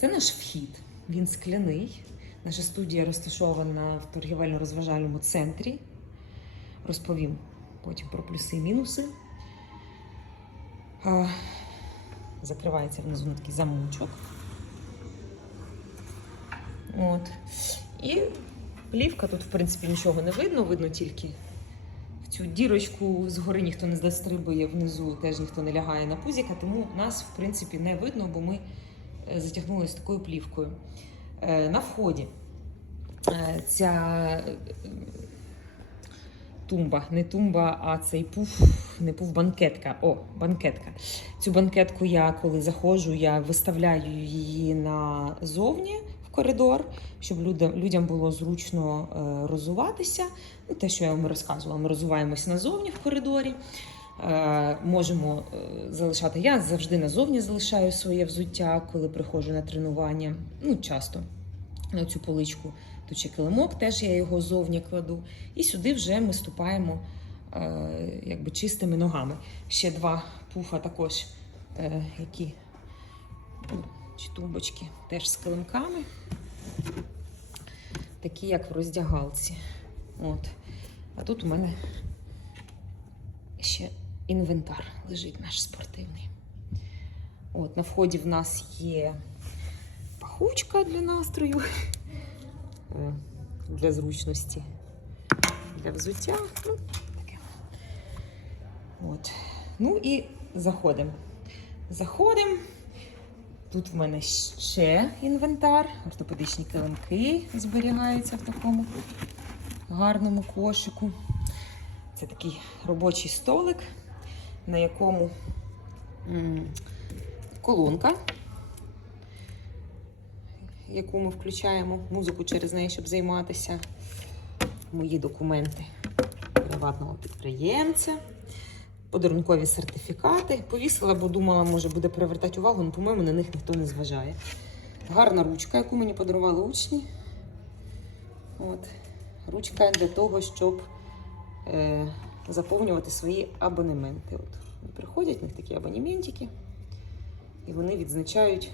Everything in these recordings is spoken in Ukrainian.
Це наш вхід. Він скляний. Наша студія розташована в торгівельно-розважальному центрі. Розповім потім про плюси і мінуси. Закривається внизу на такий замочок. От. І плівка, тут, в принципі, нічого не видно, видно тільки в цю дірочку згори ніхто не застрибує, внизу теж ніхто не лягає на пузіка, тому нас, в принципі, не видно, бо ми е, затягнулися такою плівкою. Е, На вході е, ця тумба, не тумба, а цей пуф, не пуф, банкетка. О, банкетка. Цю банкетку я, коли заходжу, я виставляю її назовні коридор, щоб людям, було зручно розуватися. Ну, те, що я вам розказувала, ми розуваємося назовні в коридорі. Е, можемо е, залишати. Я завжди назовні залишаю своє взуття, коли приходжу на тренування. Ну, часто на цю поличку. Тут ще килимок, теж я його зовні кладу. І сюди вже ми ступаємо е, якби чистими ногами. Ще два пуфа також, які чи тумбочки, теж з килимками. Такі, як в роздягалці. От. А тут у мене ще інвентар лежить наш спортивний. От, на вході в нас є пахучка для настрою, е, для зручності, для взуття. Ну, таке. От. Ну і заходимо. Заходимо. Тут в мене ще інвентар, ортопедичні килимки зберігаються в такому гарному кошику. Це такий робочий столик, на якому колонка, яку ми включаємо музику через неї, щоб займатися. Мої документи приватного підприємця, подарункові сертифікати. Повісила, бо думала, може буде привертати увагу, але, по-моєму, на них ніхто не зважає. Гарна ручка, яку мені подарували учні. От. Ручка для того, щоб е, заповнювати свої абонементи. От приходять, в них такі абонементики, і вони відзначають.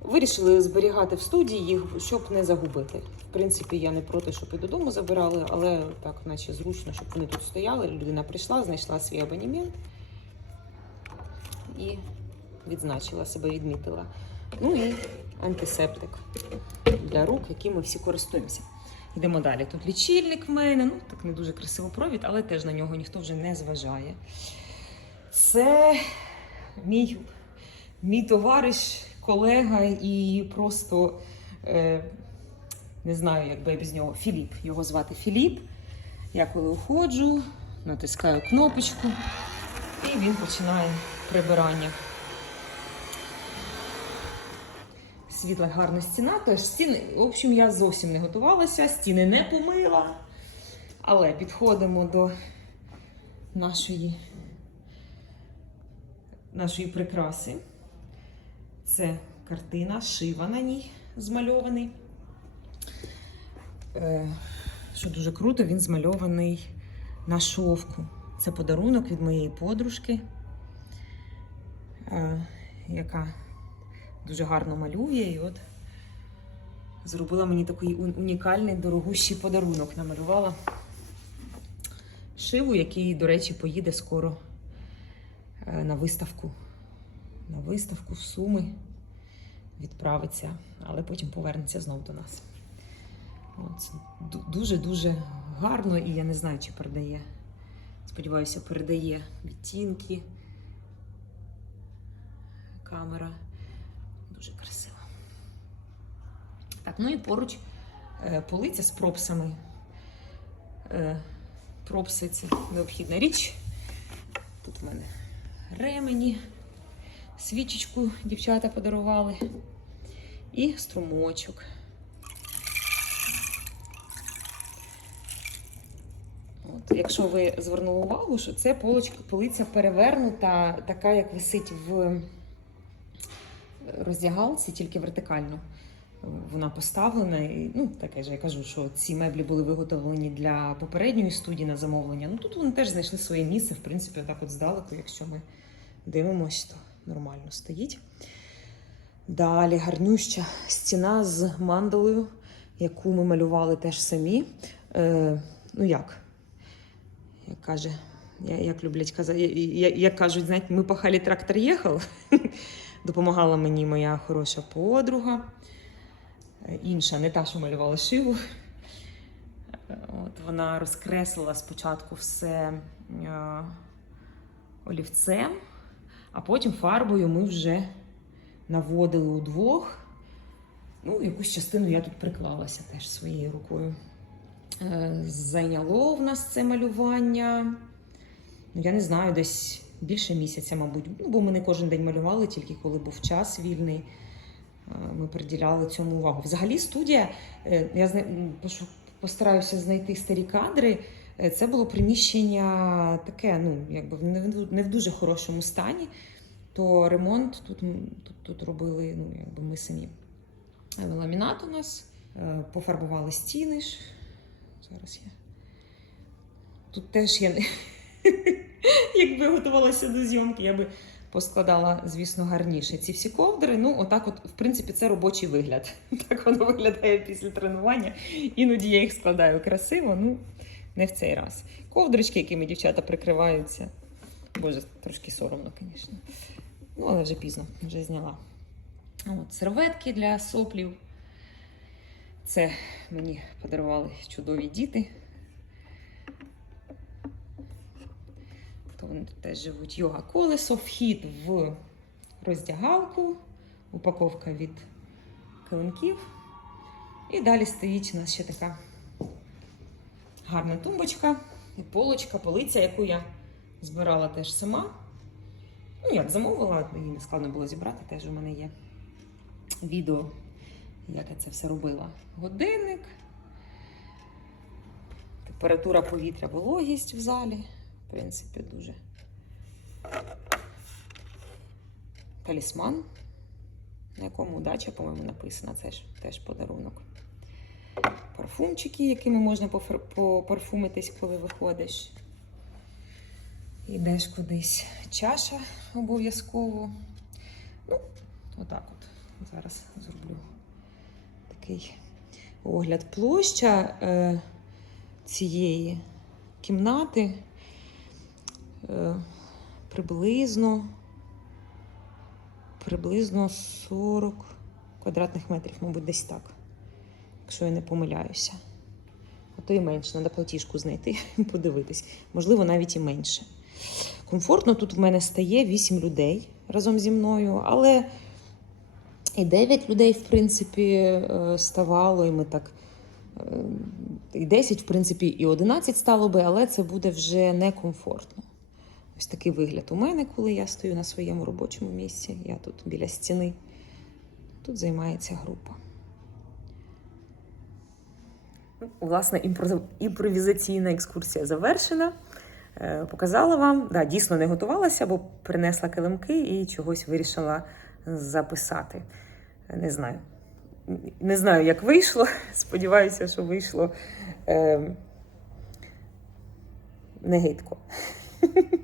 Вирішили зберігати в студії їх, щоб не загубити. В принципі, я не проти, щоб і додому забирали, але так, наче зручно, щоб вони тут стояли. Людина прийшла, знайшла свій абонемент і відзначила себе, відмітила. Ну і антисептик для рук, яким ми всі користуємося. Йдемо далі. Тут лічильник в мене, ну так не дуже красиво провід, але теж на нього ніхто вже не зважає. Це мій, мій товариш, колега і просто е, не знаю, як би я без нього. Філіп. Його звати Філіп. Я коли уходжу, натискаю кнопочку, і він починає прибирання. Світла гарна стіна, тож стіни, в общем, я зовсім не готувалася, стіни не помила. Але підходимо до нашої, нашої прикраси. Це картина, шива на ній змальований. Е, що дуже круто, він змальований на шовку. Це подарунок від моєї подружки, е, яка дуже гарно малює. І от зробила мені такий унікальний дорогущий подарунок. Намалювала шиву, який, до речі, поїде скоро е, на виставку. На виставку в Суми відправиться, але потім повернеться знов до нас. Дуже-дуже гарно, і я не знаю, чи передає. Сподіваюся, передає відтінки. Камера. Дуже красиво. Так, ну і поруч е, полиця з пропсами. Е, пропси це необхідна річ. Тут в мене ремені, свічечку дівчата подарували і струмочок. От, якщо ви звернули увагу, що це полиця перевернута, така, як висить в роздягалці, тільки вертикально. Вона поставлена. І, ну, таке ж я кажу, що ці меблі були виготовлені для попередньої студії на замовлення. Ну тут вони теж знайшли своє місце, в принципі, отак от здалеку, якщо ми дивимося, то нормально стоїть. Далі гарнюща стіна з мандалою, яку ми малювали теж самі. Е, ну як? Як каже, як люблять казати, як кажуть, знаєте, ми пахали трактор їхав. Допомагала мені моя хороша подруга. Інша, не та, що малювала шиву. От вона розкреслила спочатку все е, олівцем, а потім фарбою ми вже наводили удвох. Ну, якусь частину я тут приклалася теж своєю рукою. Е, Зайняло в нас це малювання. Ну, я не знаю, десь більше місяця, мабуть. Ну, бо ми не кожен день малювали, тільки коли був час вільний. е, Ми приділяли цьому увагу. Взагалі, студія, е, я постараюся знайти старі кадри. Е, Це було приміщення таке, ну, якби не в- дуже хорошому стані. То ремонт тут, тут, тут робили ну, якби ми самі. Ламінат у нас, пофарбували стіни. Зараз я. Тут теж я. Якби готувалася до зйомки, я би поскладала, звісно, гарніше ці всі ковдри. Ну, отак, от, в принципі, це робочий вигляд. Так воно виглядає після тренування. Іноді я їх складаю красиво, ну, не в цей раз. Ковдрички, якими дівчата прикриваються. Боже, трошки соромно, звісно. Ну, але вже пізно, вже зняла. От, серветки для соплів. Це мені подарували чудові діти. То вони тут теж живуть. Йога колесо, вхід в роздягалку, упаковка від килимків. І далі стоїть у нас ще така гарна тумбочка і полочка, полиця, яку я збирала теж сама. Ну, як замовила, її не складно було зібрати, теж у мене є відео, як я це все робила. Годинник, температура повітря, вологість в залі. В принципі, дуже. Талісман, на якому удача, по-моєму, написана. Це ж теж подарунок. Парфумчики, якими можна попарфумитись, коли виходиш. Йдеш кудись. Чаша обов'язково. Ну, отак от. Зараз зроблю такий огляд. Площа е, цієї кімнати приблизно, приблизно 40 квадратних метрів, мабуть, десь так. Якщо я не помиляюся. А то і менше, треба платіжку знайти, подивитись. Можливо, навіть і менше. Комфортно тут в мене стає 8 людей разом зі мною, але і 9 людей, в принципі, е, ставало, і ми так. е, І 10, в принципі, і 11 стало би, але це буде вже некомфортно. Ось такий вигляд у мене, коли я стою на своєму робочому місці. Я тут біля стіни. Тут займається група. Власне, імпровізаційна екскурсія завершена. Е, Показала вам. Да, дійсно не готувалася, бо принесла килимки і чогось вирішила записати. Не знаю. Не знаю, як вийшло. Сподіваюся, що вийшло е, не гидко.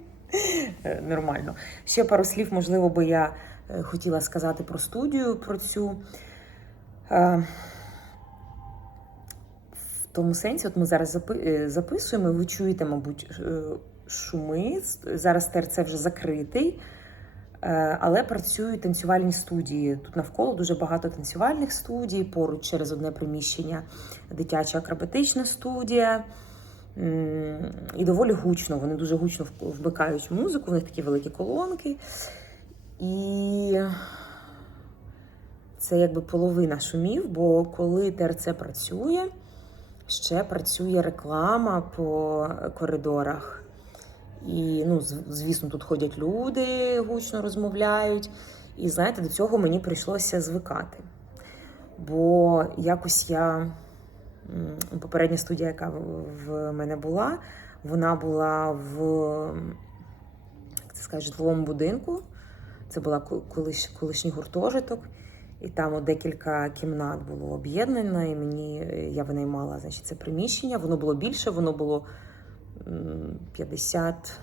Е, Нормально. Ще пару слів, можливо, би я е, хотіла сказати про студію, про цю. Е, в тому сенсі, от ми зараз записуємо, ви чуєте, мабуть, шуми. Зараз ТРЦ вже закритий, але працюють танцювальні студії. Тут навколо дуже багато танцювальних студій, поруч через одне приміщення дитяча акробатична студія. І доволі гучно. Вони дуже гучно вмикають музику, в них такі великі колонки. І це якби половина шумів, бо коли ТРЦ працює, ще працює реклама по коридорах. І, ну, звісно, тут ходять люди, гучно розмовляють. І знаєте, до цього мені прийшлося звикати. Бо якось я попередня студія, яка в- мене була, вона була в як це скажуть, житловому будинку. Це була колиш, колишній гуртожиток, і там декілька кімнат було об'єднано, і мені е, я винаймала значить, це приміщення. Воно було більше, воно було 50,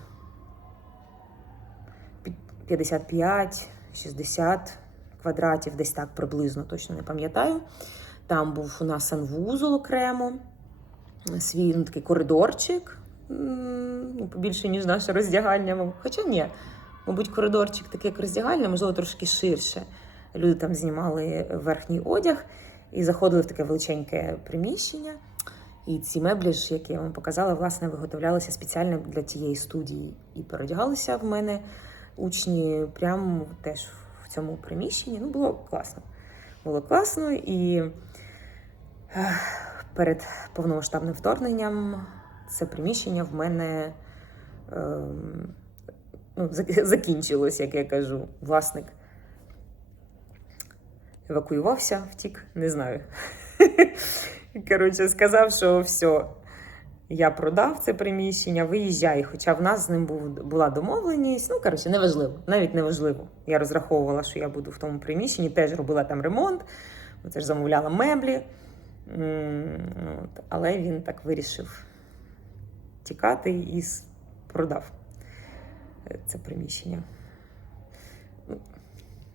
55, 60 квадратів, десь так приблизно, точно не пам'ятаю. Там був у нас санвузол окремо, свій ну, такий коридорчик, ну, побільше, ніж наше роздягальня. Хоча ні, мабуть, коридорчик такий як роздягальня, можливо, трошки ширше. Люди там знімали верхній одяг і заходили в таке величеньке приміщення. І ці меблі, ж, які я вам показала, власне, виготовлялися спеціально для тієї студії. І переодягалися в мене учні прямо теж в цьому приміщенні. Ну, було класно. Було класно і перед повномасштабним вторгненням це приміщення в мене ну, закінчилось, як я кажу. Власник евакуювався, втік, не знаю. Коротше, сказав, що все, я продав це приміщення, виїжджай. Хоча в нас з ним була домовленість. Ну, коротше, неважливо, навіть неважливо. Я розраховувала, що я буду в тому приміщенні, теж робила там ремонт, це замовляла меблі. От. Але він так вирішив тікати і продав е, це приміщення. Ну,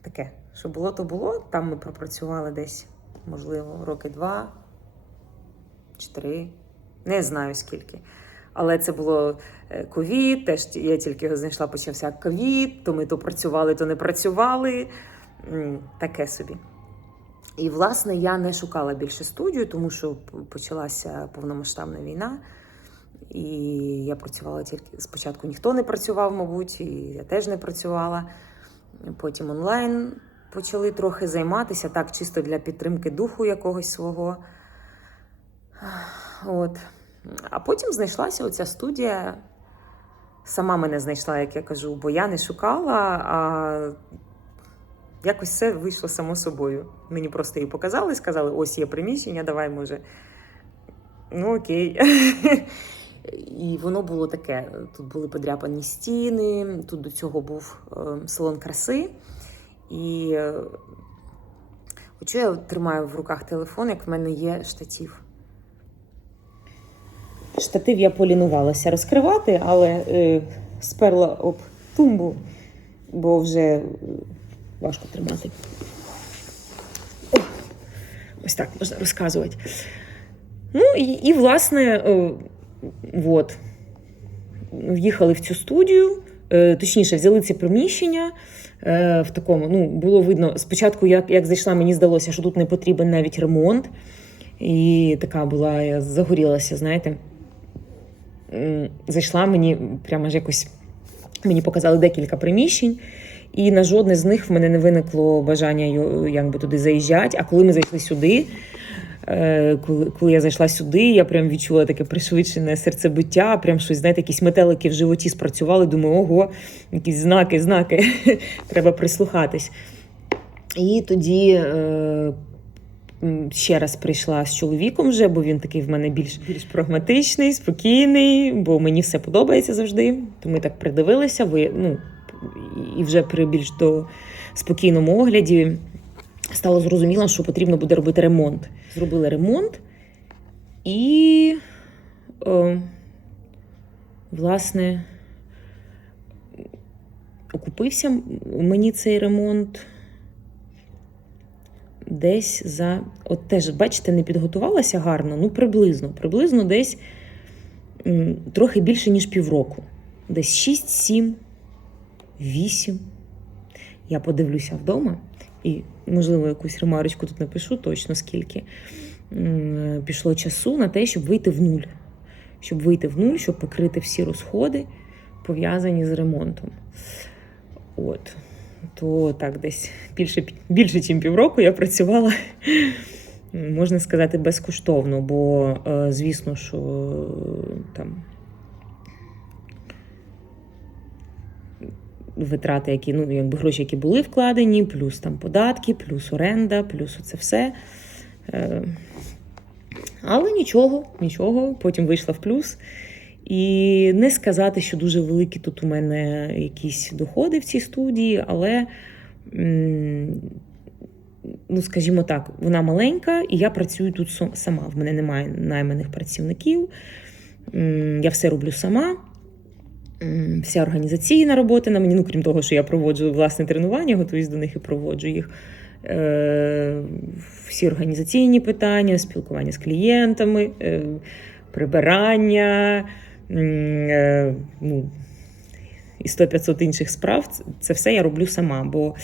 Таке, що було, то було. Там ми пропрацювали десь, можливо, роки два чи три, не знаю скільки. Але це було е, ковід, теж я тільки його знайшла, почався ковід, то ми то працювали, то не працювали. Таке собі. І, власне, я не шукала більше студію, тому що почалася повномасштабна війна. І я працювала тільки спочатку ніхто не працював, мабуть, і я теж не працювала. Потім онлайн почали трохи займатися, так, чисто для підтримки духу якогось свого. От. А потім знайшлася оця студія. Сама мене знайшла, як я кажу, бо я не шукала, а якось все вийшло само собою. Мені просто її показали, сказали: ось є приміщення, давай, може. Ну, окей. І воно було таке: тут були подряпані стіни, тут до цього був е, салон краси. І е, от я тримаю в руках телефон, як в мене є штатів. Штатив я полінувалася розкривати, але е, сперла об тумбу, бо вже важко тримати. О, ось так можна розказувати. Ну і, і власне, е, от, в'їхали в цю студію, е, точніше, взяли ці приміщення. е, В такому, ну, було видно, спочатку, як, як зайшла, мені здалося, що тут не потрібен навіть ремонт. І така була, я загорілася, знаєте. Зайшла мені прямо ж якось мені показали декілька приміщень, і на жодне з них в мене не виникло бажання якби туди заїжджати. А коли ми зайшли сюди, е, коли, коли я зайшла сюди, я прям відчула таке пришвидшене серцебиття, прям щось, знаєте, якісь метелики в животі спрацювали. Думаю, ого, якісь знаки, знаки, треба прислухатись. І тоді е, ще раз прийшла з чоловіком вже, бо він такий в мене більш, більш прагматичний, спокійний, бо мені все подобається завжди. То ми так придивилися, ви, ну, і вже при більш до спокійному огляді стало зрозуміло, що потрібно буде робити ремонт. Зробили ремонт і, е, власне, окупився мені цей ремонт десь за. От теж, бачите, не підготувалася гарно, ну приблизно, приблизно десь трохи більше, ніж півроку. Десь 6, 7, 8. Я подивлюся вдома і, можливо, якусь ремарочку тут напишу точно скільки. Пішло часу на те, щоб вийти в нуль. Щоб вийти в нуль, щоб покрити всі розходи, пов'язані з ремонтом. От. То так, десь більше, більше ніж півроку я працювала, можна сказати, безкоштовно, бо, е, звісно, що е, там витрати, які, ну, якби гроші, які були вкладені, плюс там податки, плюс оренда, плюс це все. Е, Але нічого, нічого, потім вийшла в плюс. І не сказати, що дуже великі тут у мене якісь доходи в цій студії, але, ну, скажімо так, вона маленька, і я працюю тут сама. В мене немає найманих працівників. Я все роблю сама. Вся організаційна робота на мені, ну крім того, що я проводжу власне тренування, готуюсь до них і проводжу їх. е, всі організаційні питання, спілкування з клієнтами, е, прибирання. е, ну, і 100-500 інших справ, це- все я роблю сама. Бо,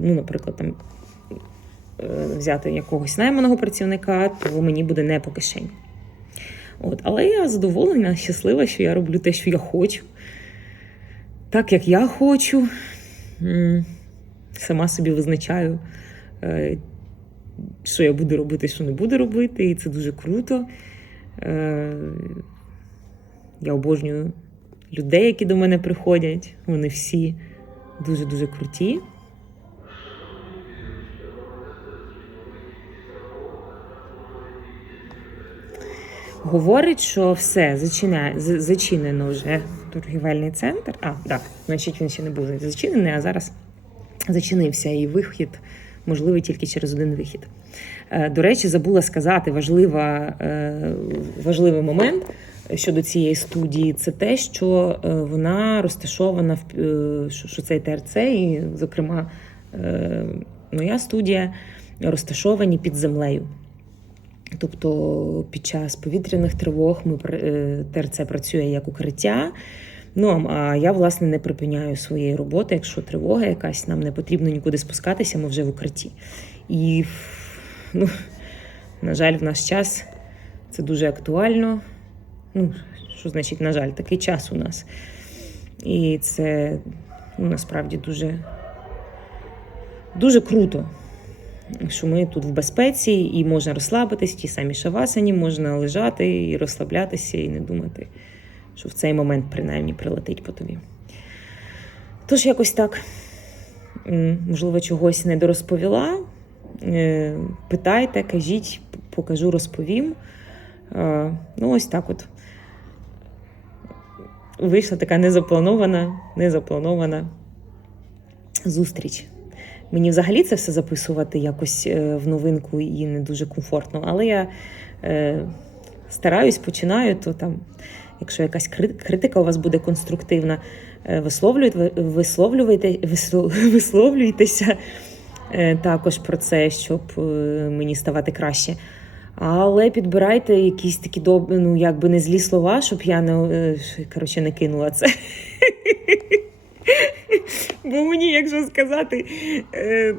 ну, наприклад, там взяти якогось найманого працівника, то мені буде не по кишені. От, але я задоволена, щаслива, що я роблю те, що я хочу. Так, як я хочу. Сама собі визначаю, е, що я буду робити, що не буду робити, і це дуже круто. Е, Я обожнюю людей, які до мене приходять. Вони всі дуже-дуже круті. Говорить, що все зачинено вже торгівельний центр. А, так, значить він ще не був зачинений, а зараз зачинився і вихід можливий тільки через один вихід. Е, До речі, забула сказати важлива, е, важливий момент щодо цієї студії. Це те, що е, вона розташована в що цей ТРЦ, і, зокрема, моя студія розташовані під землею. Тобто під час повітряних тривог ми е, ТРЦ працює як укриття. Ну а я власне не припиняю своєї роботи. Якщо тривога якась, нам не потрібно нікуди спускатися, ми вже в укритті. І ну, на жаль, в наш час це дуже актуально. Ну, що значить, на жаль, такий час у нас. І це ну, насправді дуже, дуже круто що ми тут в безпеці і можна розслабитись, ті самі шавасані, можна лежати і розслаблятися, і не думати, що в цей момент принаймні прилетить по тобі. Тож якось так, можливо, чогось не дорозповіла. Е, Питайте, кажіть, покажу, розповім. Е, Ну, ось так от. Вийшла така незапланована, незапланована зустріч. Мені взагалі це все записувати якось е, в новинку і не дуже комфортно. Але я е, стараюсь, починаю, то там, якщо якась критика у вас буде конструктивна, е, висловлюйте, висловлюйте, висловлюйтеся е, також про це, щоб е, мені ставати краще. Але підбирайте якісь такі доб... ну, якби не злі слова, щоб я не, коротше, не кинула це. Бо мені, якщо сказати, е,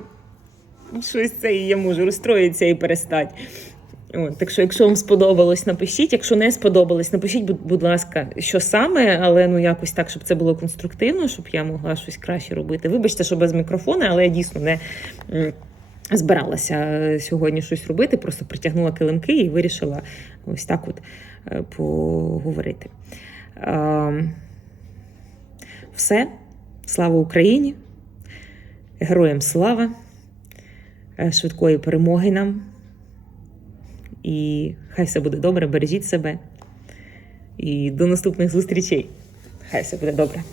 щось це я можу розстроїтися і перестати. От, так що, якщо вам сподобалось, напишіть. Якщо не сподобалось, напишіть, будь, будь ласка, що саме, але ну якось так, щоб це було конструктивно, щоб я могла щось краще робити. Вибачте, що без мікрофона, але я дійсно не збиралася е, сьогодні щось робити, просто притягнула килимки і вирішила ось так от е, поговорити. Ем, Все. Слава Україні! Героям слава! Е, Швидкої перемоги нам. І хай все буде добре, бережіть себе. І до наступних зустрічей. Хай все буде добре.